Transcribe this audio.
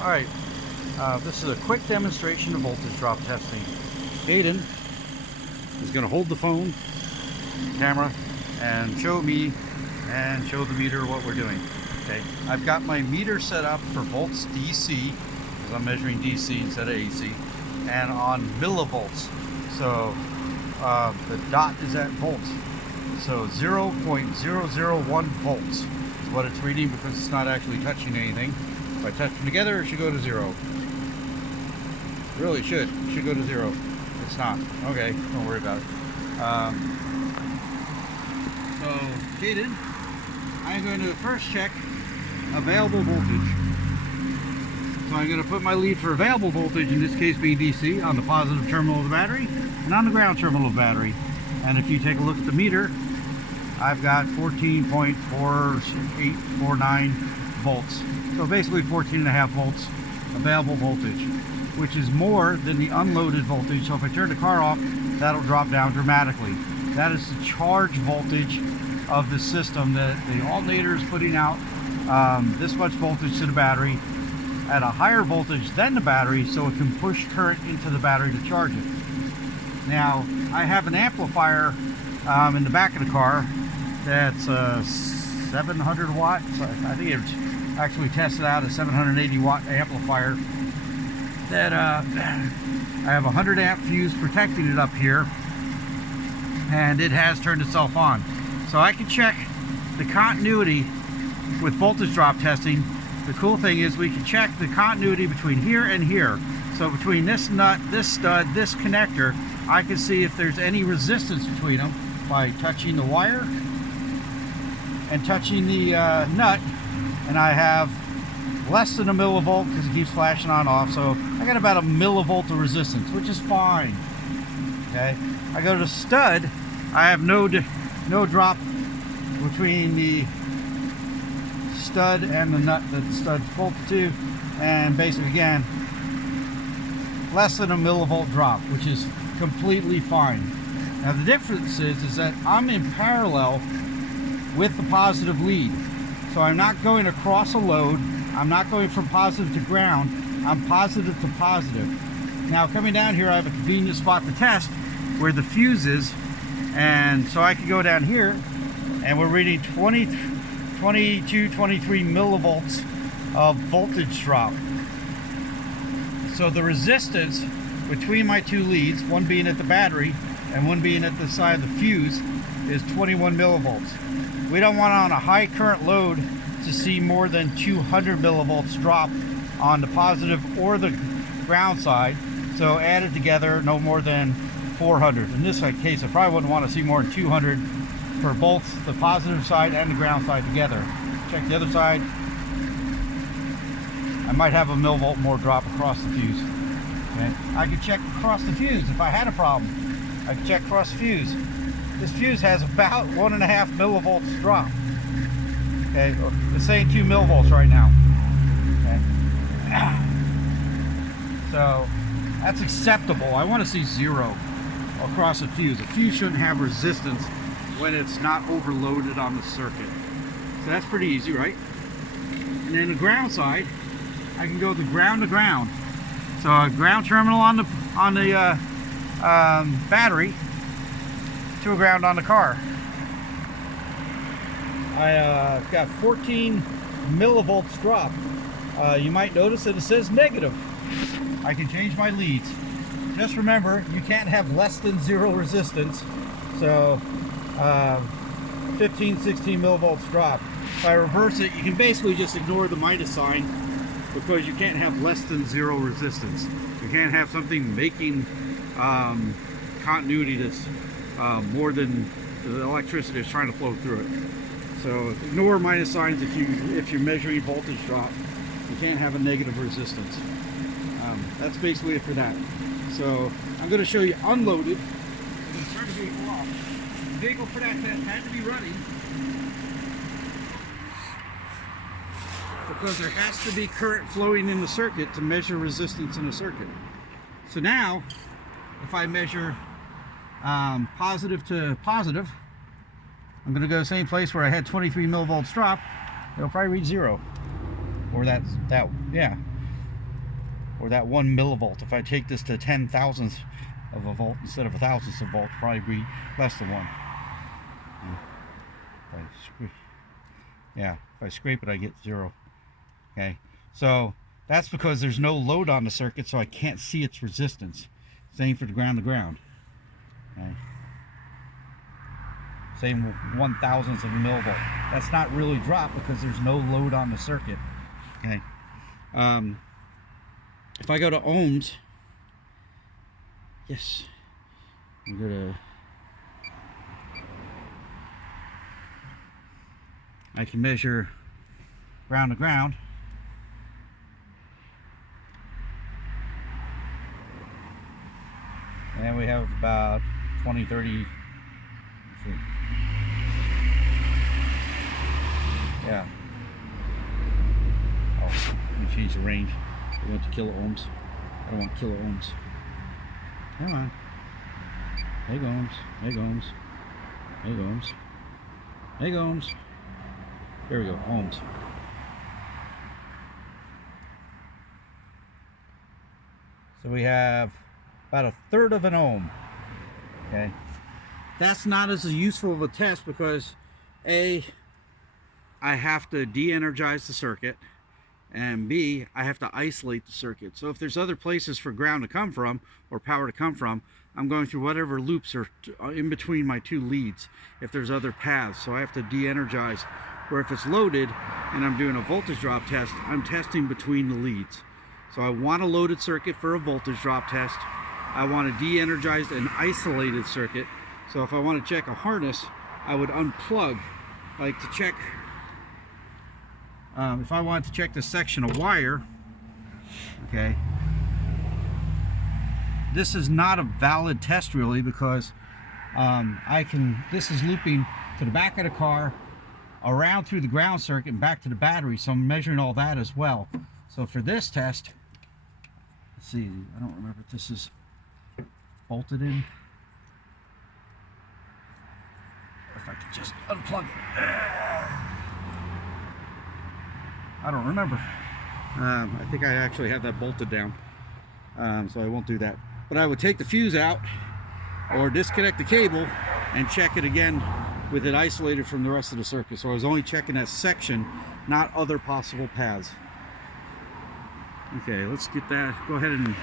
Alright, this is a quick demonstration of voltage drop testing. Aiden is going to hold the phone, camera, and show me and show the meter what we're doing. Okay, I've got my meter set up for volts DC, because I'm measuring DC instead of AC, and on millivolts. So the dot is at volts. So 0.001 volts is what it's reading, because it's not actually touching anything. If I touch them together, it should go to zero. Really should. It should go to zero. It's not. Okay, don't worry about it. So, Jaden, I'm going to first check available voltage. So I'm going to put my lead for available voltage, in this case being DC, on the positive terminal of the battery and on the ground terminal of the battery. And if you take a look at the meter, I've got 14.4849 volts. So basically 14.5 volts available voltage, which is more than the unloaded voltage. So if I turn the car off, that'll drop down dramatically. That is the charge voltage of the system that the alternator is putting out this much voltage to the battery at a higher voltage than the battery, so it can push current into the battery to charge it. Now, I have an amplifier in the back of the car that's 700 watts. I think it's actually tested out a 780 watt amplifier that I have a 100 amp fuse protecting it up here, and it has turned itself on. So I can check the continuity with voltage drop testing. The cool thing is we can check the continuity between here and here. So between this nut, this stud, this connector, I can see if there's any resistance between them by touching the wire and touching the nut. And I have less than a millivolt because it keeps flashing on off. So I got about a millivolt of resistance, which is fine. Okay. I go to the stud. I have no drop between the stud and the nut that the stud's bolted to, and basically again less than a millivolt drop, which is completely fine. Now the difference is that I'm in parallel with the positive lead. So I'm not going across a load. I'm not going from positive to ground. I'm positive to positive. Now coming down here, I have a convenient spot to test where the fuse is. And so I can go down here, and we're reading 22, 23 millivolts of voltage drop. So the resistance between my two leads, one being at the battery and one being at the side of the fuse, is 21 millivolts. We don't want on a high current load to see more than 200 millivolts drop on the positive or the ground side. So added together, no more than 400. In this case, I probably wouldn't want to see more than 200 for both the positive side and the ground side together. Check the other side. I might have a millivolt more drop across the fuse. Okay. I could check across the fuse if I had a problem. I could check across the fuse. This fuse has about 1.5 millivolts drop. Okay, it's saying 2 millivolts right now. Okay. So that's acceptable. I want to see 0 across a fuse. A fuse shouldn't have resistance when it's not overloaded on the circuit. So that's pretty easy, right? And then the ground side, I can go the ground to ground. So a ground terminal on the battery to a ground on the car. I've got 14 millivolts drop. You might notice that it says negative. I can change my leads. Just remember, you can't have less than 0 resistance. So 15, 16 millivolts drop. If I reverse it, you can basically just ignore the minus sign, because you can't have less than 0 resistance. You can't have something making continuity that's more than the electricity that's trying to flow through it. So ignore minus signs if you're measuring voltage drop. You can't have a negative resistance. That's basically it for that. So I'm going to show you unloaded. I'm going to turn the vehicle off. The vehicle for that test had to be running, because there has to be current flowing in the circuit to measure resistance in a circuit. So now, if I measure positive to positive, I'm going to go the same place where I had 23 millivolts drop. It'll probably read 0, or yeah. or that 1 millivolt. If I take this to 10 thousandths of a volt instead of a thousandth of a volt, probably be less than 1. If I scrape it, I get 0. Okay, so that's because there's no load on the circuit, so I can't see its resistance. Same for the ground to ground. Okay. Same 1/1000th of a millivolt. That's not really dropped because there's no load on the circuit. Okay. If I go to ohms, yes, I'm gonna. I can measure ground to ground. And we have about 20, 30. Let's see. Yeah. Oh, let me change the range. I want to kilo ohms. I don't want kilo ohms. Come on. Meg ohms. Meg ohms. Meg ohms. Meg ohms. There we go. Ohms. So we have about 1/3 of an ohm. Okay. That's not as useful of a test because A, I have to de-energize the circuit, and B, I have to isolate the circuit. So if there's other places for ground to come from or power to come from, I'm going through whatever loops are in between my 2 leads if there's other paths. So I have to de-energize. Where if it's loaded and I'm doing a voltage drop test, I'm testing between the leads. So I want a loaded circuit for a voltage drop test. I want a de-energized and isolated circuit. So if I want to check a harness, I would unplug, like to check. If I wanted to check this section of wire, okay, this is not a valid test really because this is looping to the back of the car, around through the ground circuit and back to the battery, so I'm measuring all that as well. So for this test, let's see, I don't remember if this is bolted in. If I could just unplug it. I don't remember. I think I actually have that bolted down, so I won't do that. But I would take the fuse out or disconnect the cable and check it again with it isolated from the rest of the circuit. So I was only checking that section, not other possible paths. Okay, let's get that. Go ahead and